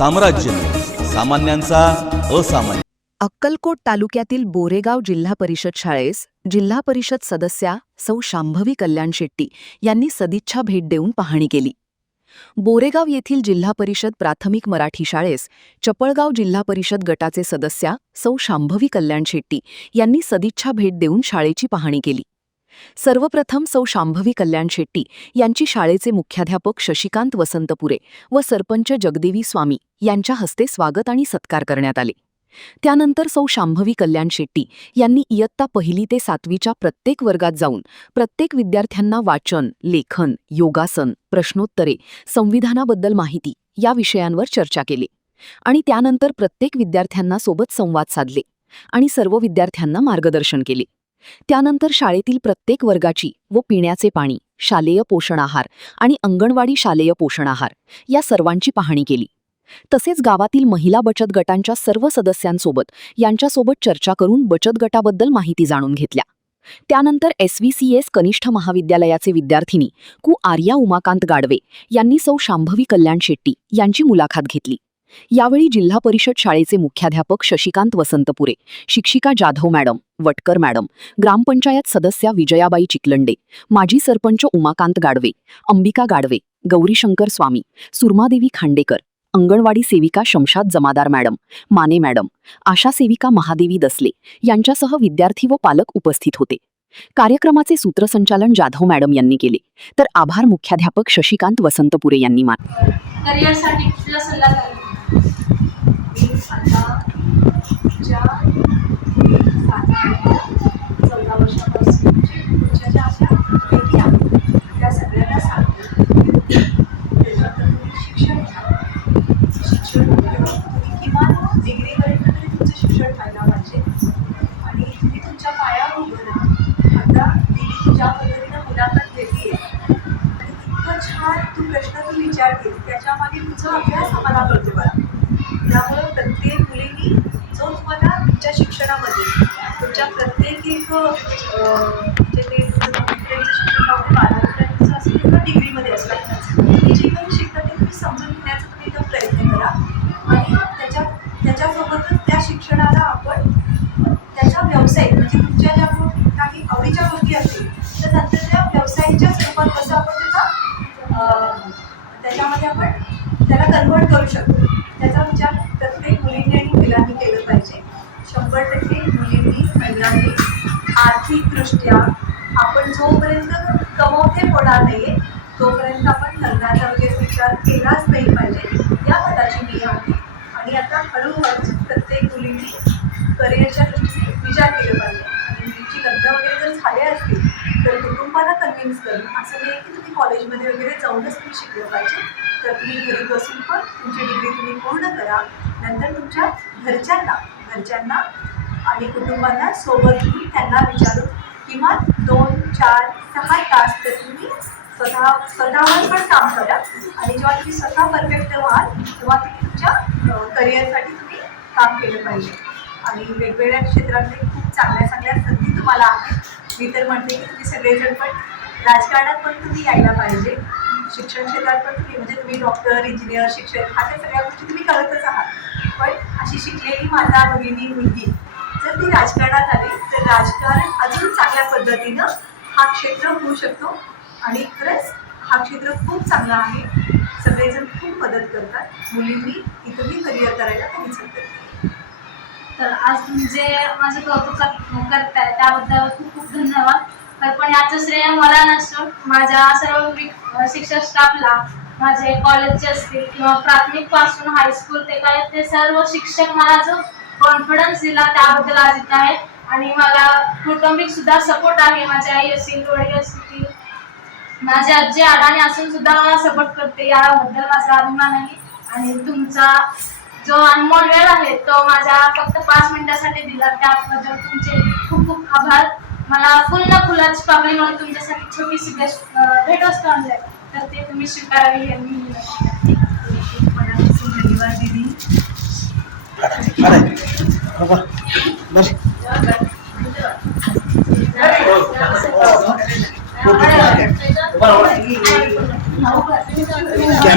साम्राज्य सामान्यांचा असामान्य. अक्कलकोट तालुक्यातील बोरेगाव जिल्हा परिषद शाळेस जिल्हा परिषद सदस्या सौ शांभवी कल्याण शेट्टी यांनी सदिच्छा भेट देऊन पाहणी केली. बोरेगाव येथील जिल्हा परिषद प्राथमिक मराठी शाळेस चपळगाव जिल्हा परिषद गटाचे सदस्या सौ शांभवी कल्याण शेट्टी यांनी सदिच्छा भेट देऊन शाळेची पाहणी केली. सर्वप्रथम सौ शांभवी कल्याण शेट्टी यांची शाळेचे मुख्याध्यापक शशिकांत वसंतपुरे व सरपंच जगदेवी स्वामी यांच्या हस्ते स्वागत आणि सत्कार करण्यात आले. त्यानंतर सौ शांभवी कल्याण शेट्टी यांनी इयत्ता 1ली ते 7वीच्या प्रत्येक वर्गात जाऊन प्रत्येक विद्यार्थ्यांना वाचन, लेखन, योगासन, प्रश्नोत्तरे, संविधानाबद्दल माहिती या विषयांवर चर्चा केली आणि त्यानंतर प्रत्येक विद्यार्थ्यांना सोबत संवाद साधले आणि सर्व विद्यार्थ्यांना मार्गदर्शन केले. त्यानंतर शाळेतील प्रत्येक वर्गाची व पिण्याचे पाणी, शालेय पोषण आहार आणि अंगणवाडी शालेय पोषण आहार या सर्वांची पाहणी केली. तसेच गावातील महिला बचत गटांच्या सर्व सदस्यांसोबत यांच्यासोबत चर्चा करून बचत गटाबद्दल माहिती जाणून घेतल्या. त्यानंतर SVCS कनिष्ठ महाविद्यालयाचे विद्यार्थिनी कु आर्या उमाकांत गाडवे यांनी सौ शांभवी कल्याण शेट्टी यांची मुलाखत घेतली. यावेळी जिल्हा परिषद शाळेचे मुख्याध्यापक शशिकांत वसंतपुरे, शिक्षिका जाधव मॅडम, वटकर मॅडम, ग्रामपंचायत सदस्या विजयाबाई चिकलंडे, माजी सरपंच उमाकांत गाडवे, अंबिका गाडवे, गौरीशंकर स्वामी, सुरमादेवी खांडेकर, अंगणवाडी सेविका शमशाद जमादार मॅडम, माने मॅडम, आशा सेविका महादेवी दसले यांच्यासह विद्यार्थी व पालक उपस्थित होते. कार्यक्रमाचे सूत्रसंचालन जाधव मॅडम यांनी केले, तर आभार मुख्याध्यापक शशिकांत वसंतपुरे यांनी मानले. करिअरसाठी कुठला सल्ला द्याल? ज्या 14 वर्षापासून पुढच्या ज्या आपल्या मुली आहेत त्या सगळ्यांना सांगतो शिक्षण किमान डिग्रीपर्यंत तरी तुमचं शिक्षण व्हायला पाहिजे आणि तुम्ही तुमच्या पायावर उभं राहा. आता दिदी ज्या पद्धतीनं मुलाखत घेतली आहे आणि इतकं छान तू प्रश्न तू विचारते त्याच्यामागे तुझा अभ्यास आम्हाला कळतो बघा. त्यामुळं प्रत्येक मुलींनी जो तुम्हाला तुमच्या शिक्षणामध्ये तुमच्या प्रत्येक एक जे ते शिक्षण 12वीपर्यंतचं असेल किंवा डिग्रीमध्ये असलं ते जे काही शिकतात ते तुम्ही समजून घेण्याचा तुम्ही एकदम प्रयत्न करा आणि त्याच्यासोबतच त्या शिक्षणाला आपण त्याच्या व्यवसाय म्हणजे तुमच्या ज्या काही आवडीच्या गोष्टी असतील तर नंतर त्या व्यवसायाच्या स्वरूपात कसं आपण त्याच्यामध्ये आपण त्याला कन्वर्ट करू शकतो त्याचा विचार प्रत्येक मुलींनी आणि मुलांनी केलं पाहिजे. 100% मुलींनी महिलांनी आर्थिकदृष्ट्या आपण जोपर्यंत कमवते होणार नाही तोपर्यंत आपण लग्नाचा वगैरे विचार केलाच नाही पाहिजे या मताची मी आहे. आणि आता हळूहळू प्रत्येक मुलींनी करिअरच्या दृष्टीने विचार केला पाहिजे आणि मुलींची लग्न वगैरे जर झाले असतील तर कुटुंबाला कन्व्हिन्स करणं असं नाही की तुम्ही कॉलेजमध्ये वगैरे जाऊनच तुम्ही शिकलं पाहिजे. तर तुम्ही घरी बसून पण तुमची डिग्री तुम्ही पूर्ण करा. नंतर तुमच्या घरच्यांना आणि कुटुंबांना सोबत घेऊन त्यांना विचारून किमान 2, 4, 6 तास तर तुम्ही स्वतःवर पण काम करा आणि जेव्हा तुम्ही स्वतः परफेक्ट व्हाल तेव्हा तुम्ही तुमच्या करिअरसाठी तुम्ही काम केलं पाहिजे. आणि वेगवेगळ्या क्षेत्रातले खूप चांगल्या संधी तुम्हाला आहेत. मी तर म्हणते की तुम्ही सगळेजण पण राजकारणात पण तुम्ही यायला पाहिजे. शिक्षण क्षेत्रात पण तुम्ही म्हणजे तुम्ही डॉक्टर, इंजिनियर, शिक्षक अशा सगळ्या गोष्टी तुम्ही करतच आहात. पण अशी शिकलेली माता, भगिनी, मुलगी जर ती राजकारणात आली तर राजकारण अजून चांगल्या पद्धतीनं हा क्षेत्र होऊ शकतो आणि खरंच हा क्षेत्र खूप चांगला आहे. सगळेजण खूप मदत करतात. मुलींनी इथंही करिअर करायला काहीच हरकत नाही. तर आज तुम्ही जे माझं कौतुक करताय त्याबद्दल खूप खूप धन्यवाद. पण याचं श्रेय मला नसून माझ्या सर्व शिक्षक स्टाफला, माझे कॉलेजचे असतील किंवा प्राथमिक पासून हायस्कूल ते काय ते सर्व शिक्षक मला जो कॉन्फिडन्स दिला त्याबद्दल आज इथं आहे. आणि मला कौटुंबिक सुद्धा सपोर्ट आहे. माझी आई असतील, वडील असतील, माझे आजी अडाणी असून सुद्धा मला सपोर्ट करते. याबद्दल माझा अभिमान आहे. आणि तुमचा जो अनमोल वेळ आहे तो माझ्या फक्त 5 मिनिटासाठी दिला त्याबद्दल तुमचे खूप खूप आभार. मला पूर्ण फुलाची पाकळी म्हणून तुमच्यासाठी छोटीशी भेटवस्तू आणली तर ते तुम्ही स्वीकारावी हे मी मनापासून धन्यवाद दिदी. क्या